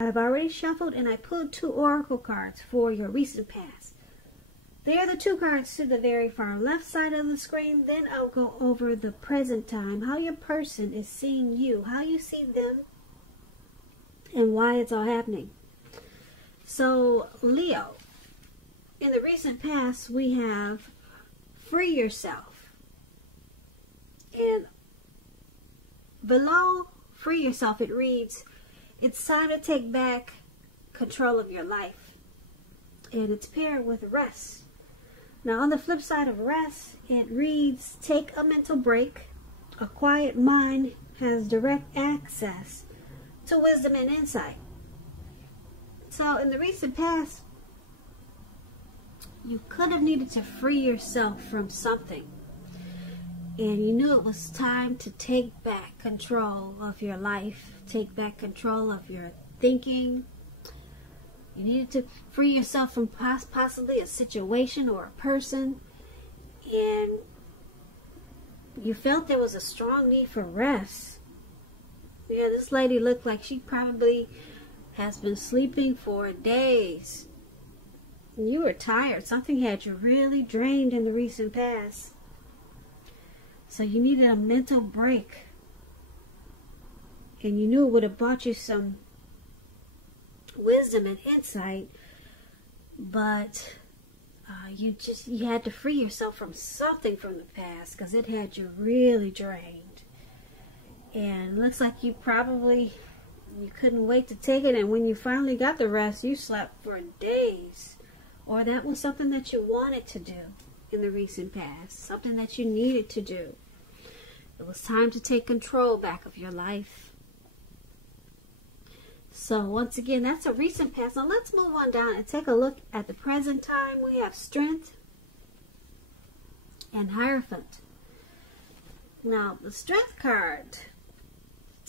I've already shuffled and I pulled 2 oracle cards for your recent past. They are the 2 cards to the very far left side of the screen. Then I'll go over the present time, how your person is seeing you, how you see them, and why it's all happening. So, Leo, in the recent past, we have free yourself. And below free yourself, it reads, it's time to take back control of your life. And it's paired with rest. Now, on the flip side of rest, it reads, take a mental break. A quiet mind has direct access to wisdom and insight. So, in the recent past, you could have needed to free yourself from something. And you knew it was time to take back control of your life, take back control of your thinking. You needed to free yourself from possibly a situation or a person. And you felt there was a strong need for rest. Yeah, this lady looked like she probably has been sleeping for days. And you were tired. Something had you really drained in the recent past. So you needed a mental break. And you knew it would have brought you some wisdom and insight. But you had to free yourself from something from the past, because it had you really drained. And it looks like you couldn't wait to take it. And when you finally got the rest, you slept for days. Or that was something that you wanted to do in the recent past. Something that you needed to do. It was time to take control back of your life. So once again, that's a recent past. Now let's move on down and take a look at the present time. We have Strength and Hierophant. Now the Strength card,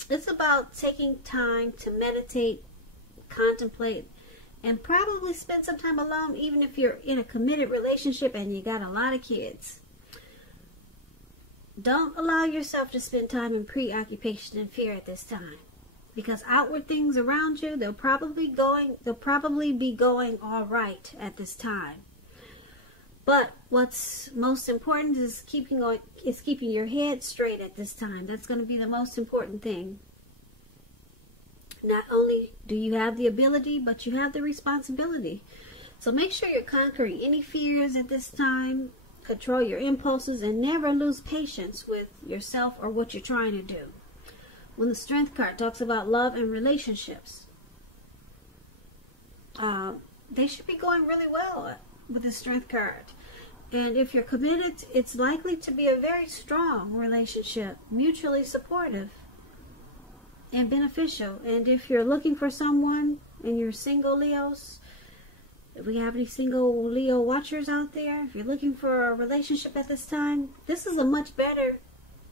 it's about taking time to meditate, contemplate, and probably spend some time alone, even if you're in a committed relationship and you got a lot of kids. Don't allow yourself to spend time in preoccupation and fear at this time. Because outward things around you, they'll probably be going all right at this time. But what's most important is keeping your head straight at this time. That's going to be the most important thing. Not only do you have the ability, but you have the responsibility. So make sure you're conquering any fears at this time. Control your impulses and never lose patience with yourself or what you're trying to do. When the Strength card talks about love and relationships, they should be going really well with the Strength card. And if you're committed, it's likely to be a very strong relationship, mutually supportive and beneficial. And if you're looking for someone and you're single, Leos, if we have any single Leo watchers out there, if you're looking for a relationship at this time, this is a much better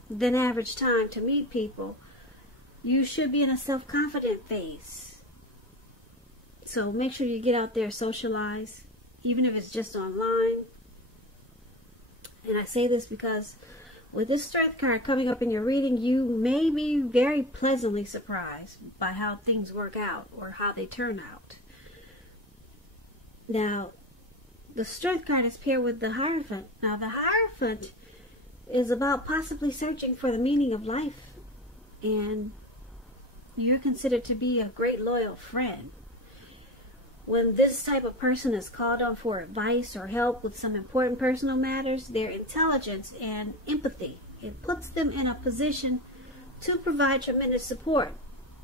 than average time to meet people. You should be in a self-confident phase. So make sure you get out there, socialize, even if it's just online. And I say this because with this Strength card coming up in your reading, you may be very pleasantly surprised by how things work out or how they turn out. Now, the Strength card is paired with the Hierophant. Now, the Hierophant is about possibly searching for the meaning of life. And you're considered to be a great loyal friend. When this type of person is called on for advice or help with some important personal matters, their intelligence and empathy, it puts them in a position to provide tremendous support.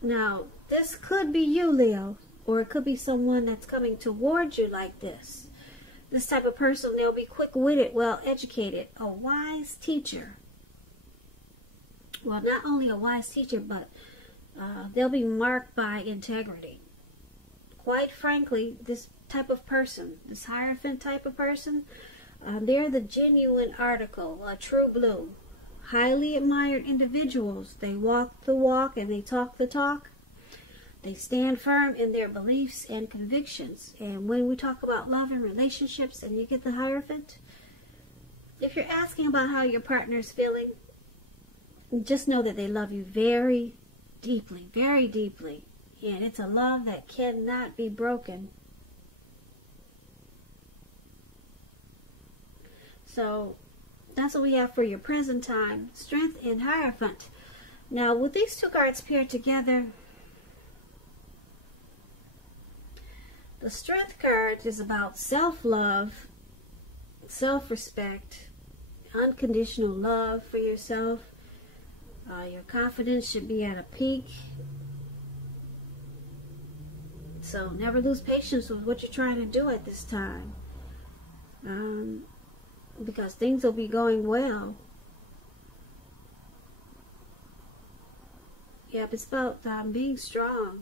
Now, this could be you, Leo, or it could be someone that's coming towards you like this. This type of person, they'll be quick-witted, well-educated, a wise teacher. Well, not only a wise teacher, but they'll be marked by integrity. Quite frankly, this type of person, this Hierophant type of person, they're the genuine article, a true blue. Highly admired individuals. They walk the walk and they talk the talk. They stand firm in their beliefs and convictions. And when we talk about love and relationships and you get the Hierophant, if you're asking about how your partner is feeling, just know that they love you very deeply, very deeply. And it's a love that cannot be broken. So that's what we have for your present time, Strength and Hierophant. Now, with these two cards paired together, the Strength card is about self-love, self-respect, unconditional love for yourself. Your confidence should be at a peak. So never lose patience with what you're trying to do at this time. Because things will be going well. Yep, it's about being strong.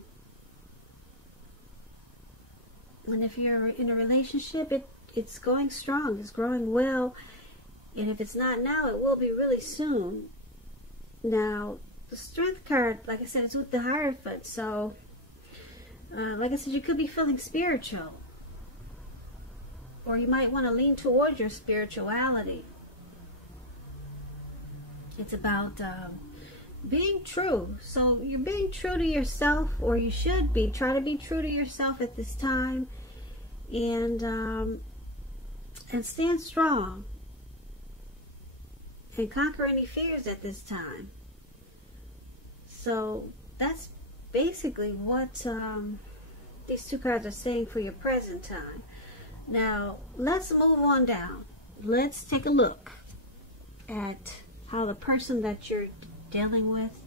And if you're in a relationship, it's going strong, it's growing well. And if it's not now, it will be really soon. Now, the Strength card, like I said, it's with the Hierophant. So, like I said, you could be feeling spiritual. Or you might want to lean towards your spirituality. It's about being true. So you're being true to yourself, or you should be. Try to be true to yourself at this time. And stand strong. And conquer any fears at this time. So that's basically what these two cards are saying for your present time. Now, let's move on down. Let's take a look at how the person that you're dealing with,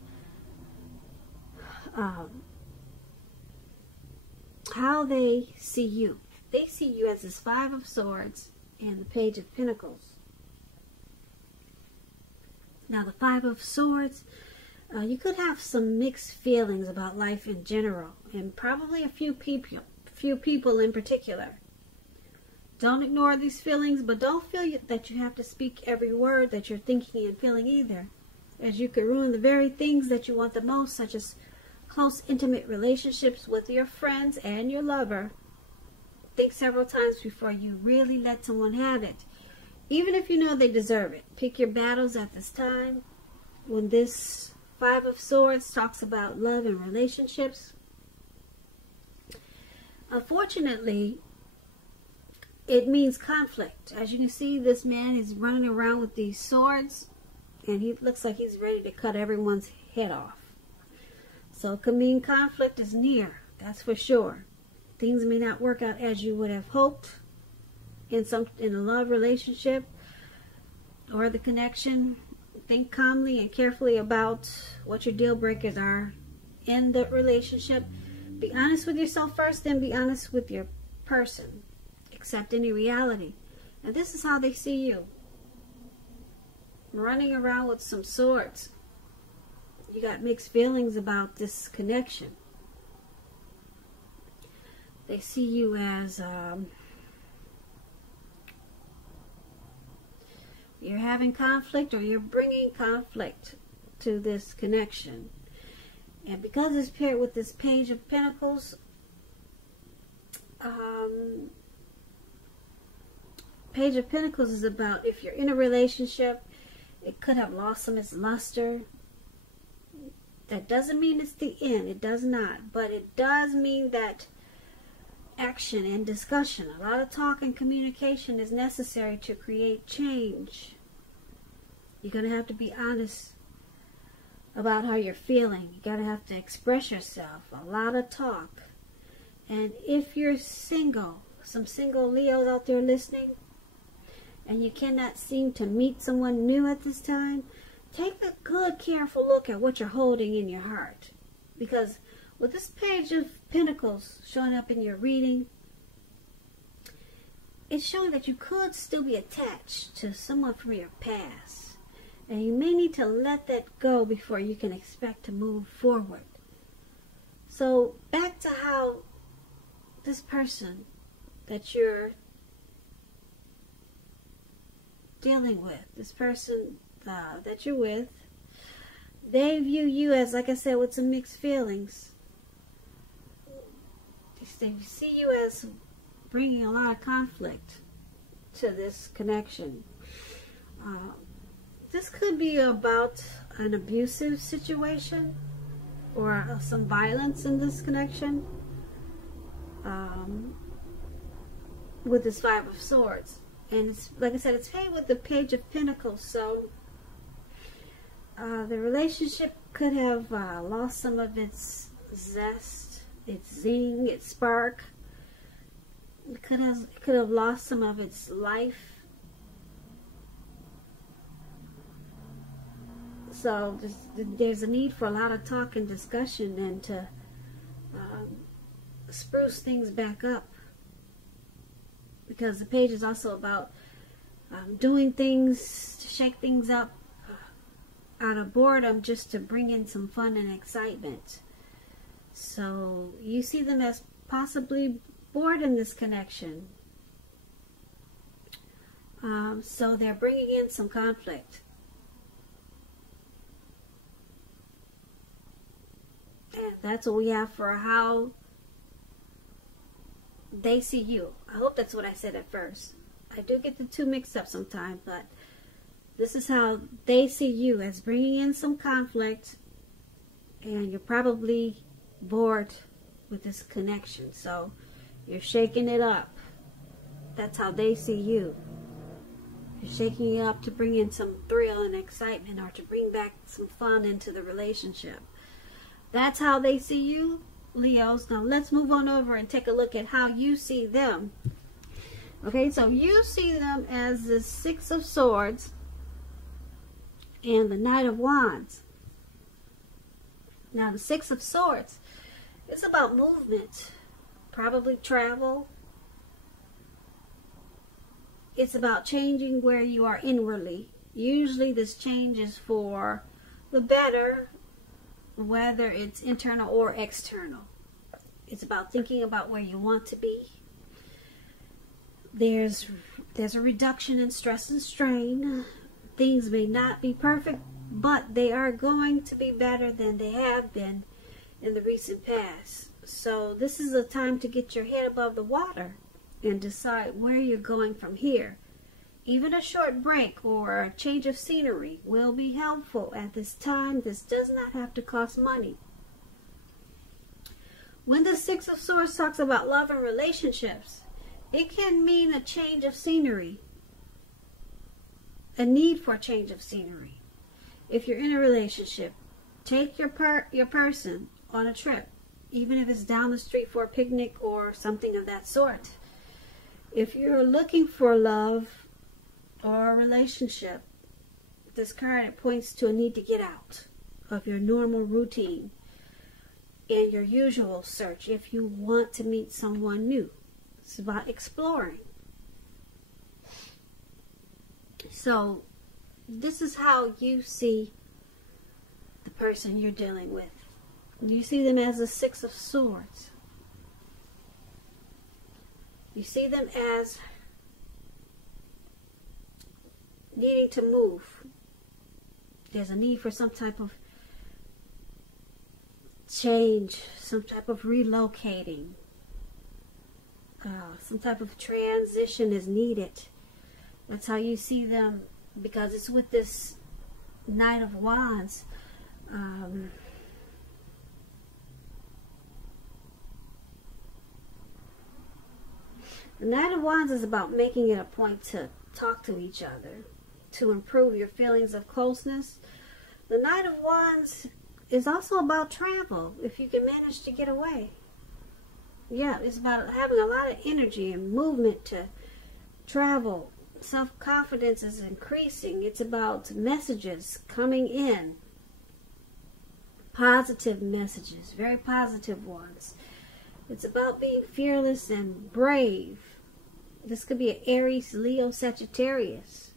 how they see you. They see you as this Five of Swords and the Page of Pentacles. Now, the Five of Swords, you could have some mixed feelings about life in general, and probably a few people in particular. Don't ignore these feelings, but don't feel that you have to speak every word that you're thinking and feeling either, as you could ruin the very things that you want the most, such as close, intimate relationships with your friends and your lover. Think several times before you really let someone have it, even if you know they deserve it. Pick your battles at this time. When this Five of Swords talks about love and relationships, unfortunately, it means conflict. As you can see, this man is running around with these swords, and he looks like he's ready to cut everyone's head off. So it could mean conflict is near, that's for sure. Things may not work out as you would have hoped in a love relationship or the connection. Think calmly and carefully about what your deal breakers are in the relationship. Be honest with yourself first, then be honest with your person. Accept any reality. And this is how they see you. Running around with some swords. You got mixed feelings about this connection. They see you as you're having conflict, or you're bringing conflict to this connection. And because it's paired with this Page of Pentacles, Page of Pentacles is about if you're in a relationship, it could have lost some of its luster. That doesn't mean it's the end. It does not. But it does mean that action and discussion, a lot of talk and communication is necessary to create change. You're going to have to be honest about how you're feeling. You're going to have to express yourself. A lot of talk. And if you're single, some single Leos out there listening, and you cannot seem to meet someone new at this time, take a good, careful look at what you're holding in your heart. Because with this Page of Pentacles showing up in your reading, it's showing that you could still be attached to someone from your past. And you may need to let that go before you can expect to move forward. So back to how this person that you're dealing with, this person that you're with, they view you as, like I said, with some mixed feelings. They see you as bringing a lot of conflict to this connection. This could be about an abusive situation. or some violence in this connection with this Five of Swords. And it's, like I said, it's paired with the Page of Pentacles. So the relationship could have lost some of its zest, its zing, its spark. It could have lost some of its life. So there's a need for a lot of talk and discussion, and to spruce things back up, because the page is also about doing things to shake things up out of boredom, just to bring in some fun and excitement. So you see them as possibly bored in this connection. So they're bringing in some conflict. And that's what we have for how they see you. I hope that's what I said at first. I do get the two mixed up sometimes, but this is how they see you, as bringing in some conflict, and you're probably bored with this connection. So you're shaking it up. That's how they see you. You're shaking it up to bring in some thrill and excitement, or to bring back some fun into the relationship. That's how they see you, Leos. Now let's move on over and take a look at how you see them. Okay, so you see them as the Six of Swords and the Knight of Wands. Now the Six of Swords is about movement, probably travel. It's about changing where you are inwardly. Usually this change is for the better, whether it's internal or external. It's about thinking about where you want to be. There's a reduction in stress and strain. Things may not be perfect, but they are going to be better than they have been in the recent past. So this is a time to get your head above the water and decide where you're going from here. Even a short break or a change of scenery will be helpful at this time. This does not have to cost money. When the Six of Swords talks about love and relationships, it can mean a change of scenery, a need for a change of scenery. If you're in a relationship, take your person on a trip, even if it's down the street for a picnic or something of that sort. If you're looking for love or a relationship, this card, it points to a need to get out of your normal routine and your usual search if you want to meet someone new. It's about exploring. So this is how you see the person you're dealing with. You see them as the Six of Swords. You see them as needing to move. There's a need for some type of change, some type of relocating. Some type of transition is needed. That's how you see them, because it's with this Knight of Wands. The Knight of Wands is about making it a point to talk to each other, to improve your feelings of closeness. The Knight of Wands is also about travel, if you can manage to get away. Yeah, it's about having a lot of energy and movement to travel. Self-confidence is increasing. It's about messages coming in. Positive messages, very positive ones. It's about being fearless and brave. This could be an Aries, Leo, Sagittarius.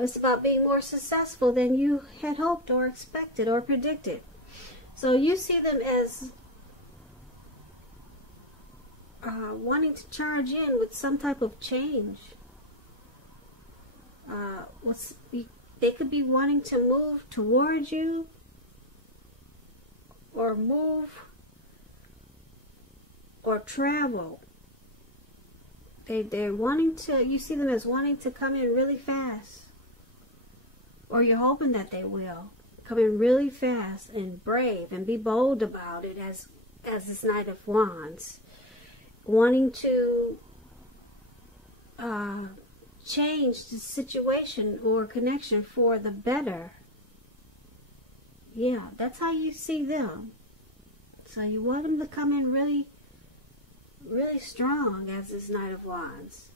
It's about being more successful than you had hoped or expected or predicted. So you see them as wanting to charge in with some type of change. They could be wanting to move towards you, or move, or travel. They're wanting to, you see them as wanting to come in really fast, or you're hoping that they will. come in really fast and brave and be bold about it as this Knight of Wands, wanting to change the situation or connection for the better. Yeah, that's how you see them. So you want them to come in really, really strong as this Knight of Wands,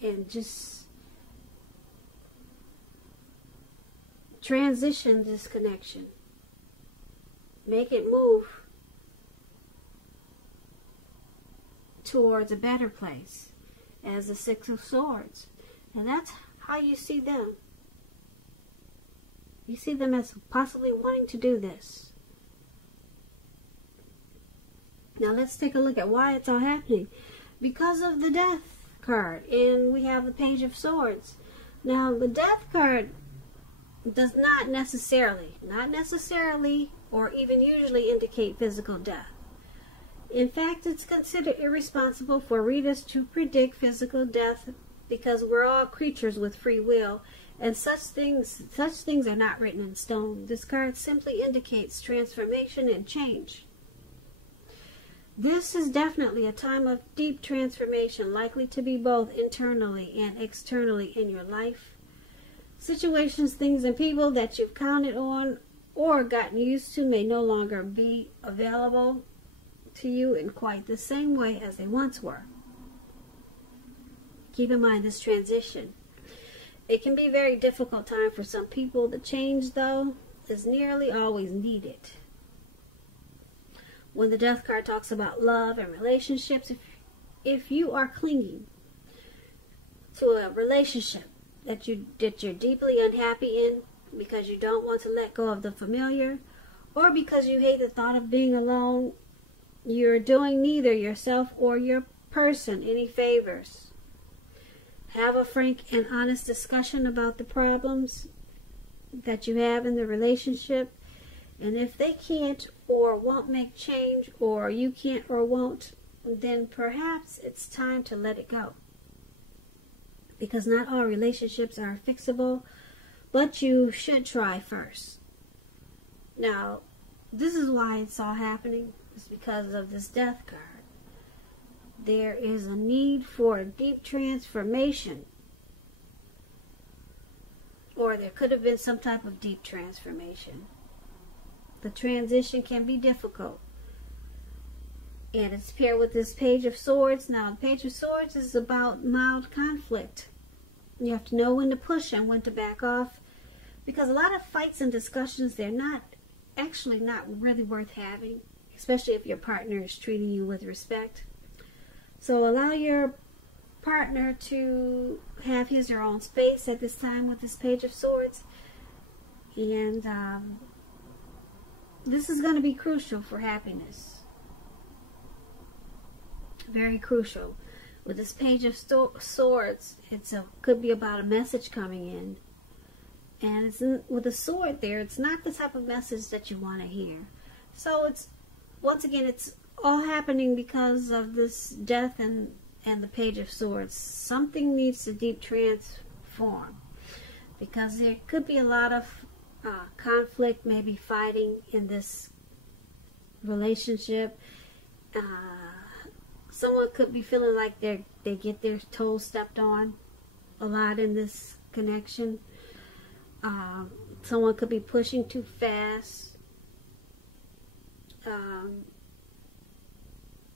and just transition this connection. Make it move towards a better place as the Six of Swords. And that's how you see them. You see them as possibly wanting to do this. Now let's take a look at why it's all happening. Because of the Death card, and we have the Page of Swords. Now the Death card does not necessarily, or even usually indicate physical death. In fact, it's considered irresponsible for readers to predict physical death because we're all creatures with free will, and such things are not written in stone. This card simply indicates transformation and change. This is definitely a time of deep transformation, likely to be both internally and externally in your life. Situations, things, and people that you've counted on or gotten used to may no longer be available to you in quite the same way as they once were. Keep in mind this transition. It can be a very difficult time for some people. The change, though, is nearly always needed. When the Death card talks about love and relationships, if you are clinging to a relationship that you're deeply unhappy in because you don't want to let go of the familiar, or because you hate the thought of being alone, you're doing neither yourself or your person any favors. Have a frank and honest discussion about the problems that you have in the relationship, and if they can't or won't make change, or you can't or won't, then perhaps it's time to let it go. Because not all relationships are fixable, but you should try first. Now, this is why it's all happening. It's because of this Death card. There is a need for a deep transformation. Or there could have been some type of deep transformation. The transition can be difficult. And it's paired with this Page of Swords. Now, the Page of Swords is about mild conflict. You have to know when to push and when to back off. Because a lot of fights and discussions, they're not really worth having. Especially if your partner is treating you with respect. So allow your partner to have his or her own space at this time with this Page of Swords. And this is going to be crucial for happiness. Very crucial. With this Page of Swords, could be about a message coming in. And with a sword there, it's not the type of message that you want to hear. So once again, it's all happening because of this Death and the Page of Swords. Something needs to deep transform. Because there could be a lot of conflict, maybe fighting in this relationship. Someone could be feeling like they get their toes stepped on a lot in this connection. Someone could be pushing too fast.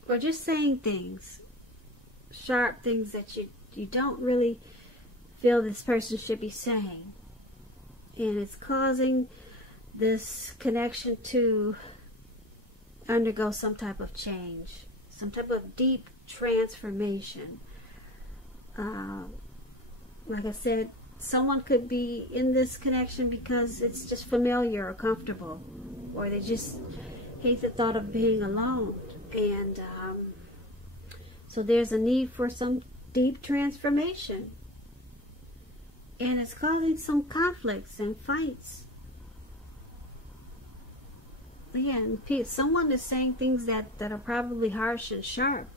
Or just saying things, sharp things that you don't really feel this person should be saying. And it's causing this connection to undergo some type of change, some type of deep transformation. Like I said, someone could be in this connection because it's just familiar or comfortable, or they just hate the thought of being alone. And so there's a need for some deep transformation. And it's causing some conflicts and fights. Again, someone is saying things that are probably harsh and sharp.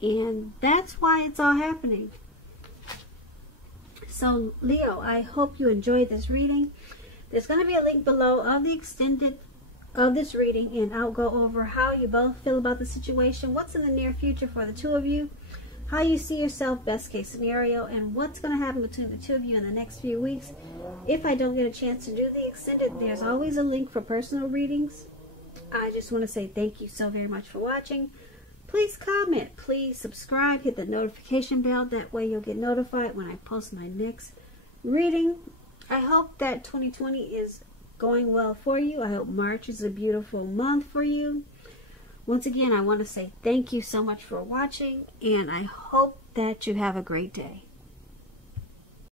And that's why it's all happening. So, Leo, I hope you enjoyed this reading. There's going to be a link below of the extended of this reading, and I'll go over how you both feel about the situation, what's in the near future for the two of you, how you see yourself, best case scenario, and what's going to happen between the two of you in the next few weeks. If I don't get a chance to do the extended, there's always a link for personal readings. I just want to say thank you so very much for watching. Please comment, please subscribe, hit the notification bell. That way you'll get notified when I post my next reading. I hope that 2020 is going well for you. I hope March is a beautiful month for you. Once again, I want to say thank you so much for watching, and I hope that you have a great day.